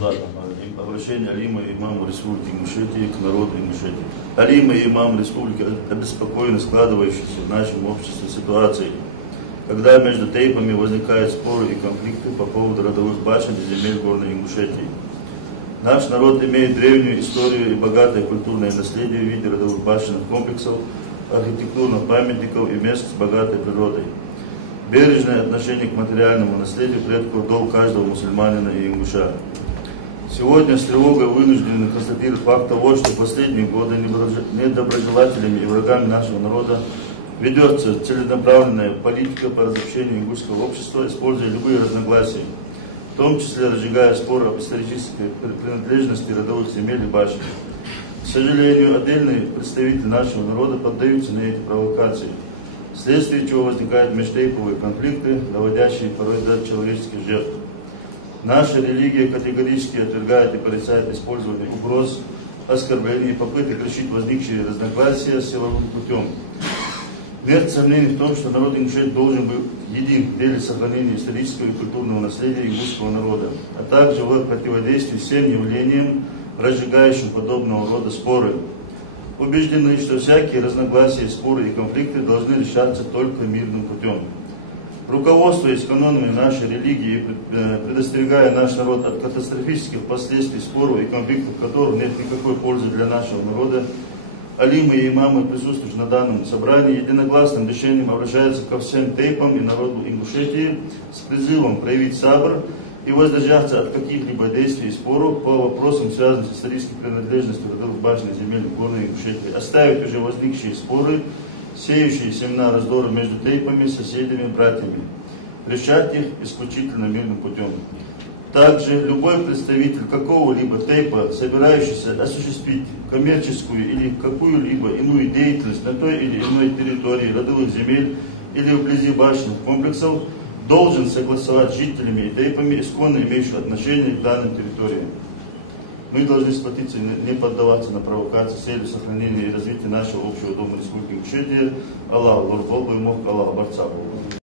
Да, обращение Алима и имама Республики Ингушетии к народу Ингушетии. Алима и имам Республики обеспокоены складывающейся в нашем обществе ситуацией, когда между тейпами возникают споры и конфликты по поводу родовых башен и земель горной Ингушетии. Наш народ имеет древнюю историю и богатое культурное наследие в виде родовых башенных комплексов, архитектурных памятников и мест с богатой природой. Бережное отношение к материальному наследию предков – долг каждого мусульманина и ингуша. Сегодня с тревогой вынуждены констатировать факт того, что в последние годы недоброжелателями и врагами нашего народа ведется целенаправленная политика по разобщению ингушского общества, используя любые разногласия, в том числе разжигая споры об исторической принадлежности родовых земель и башен. К сожалению, отдельные представители нашего народа поддаются на эти провокации, вследствие чего возникают межтейповые конфликты, доводящие порой до человеческих жертв. Наша религия категорически отвергает и порицает использование угроз, оскорблений и попыток решить возникшие разногласия силовым путем. Нет сомнений в том, что народ Ингушетии должен быть един в деле сохранения исторического и культурного наследия ингушского народа, а также в противодействии всем явлениям, разжигающим подобного рода споры. Убеждены, что всякие разногласия, споры и конфликты должны решаться только мирным путем. Руководствуясь канонами нашей религии, предостерегая наш народ от катастрофических последствий споров и конфликтов, в которых нет никакой пользы для нашего народа, алимы и имамы, присутствующие на данном собрании, единогласным решением обращаются ко всем тейпам и народу Ингушетии с призывом проявить сабр и воздержаться от каких-либо действий и споров по вопросам, связанным с исторической принадлежностью родовых башен и земель горной Ингушетии, оставить уже возникшие споры, сеющие семена раздора между тейпами, соседями, братьями, решать их исключительно мирным путем. Также любой представитель какого-либо тейпа, собирающийся осуществить коммерческую или какую-либо иную деятельность на той или иной территории родовых земель или вблизи башенных комплексов, должен согласовать с жителями и тейпами, исконно имеющими отношение к данным территориям. Мы должны сплотиться и не поддаваться на провокации с целью сохранения и развития нашего общего дома Республики Ингушетия. Аллах, Аллах, Аллах, Борца.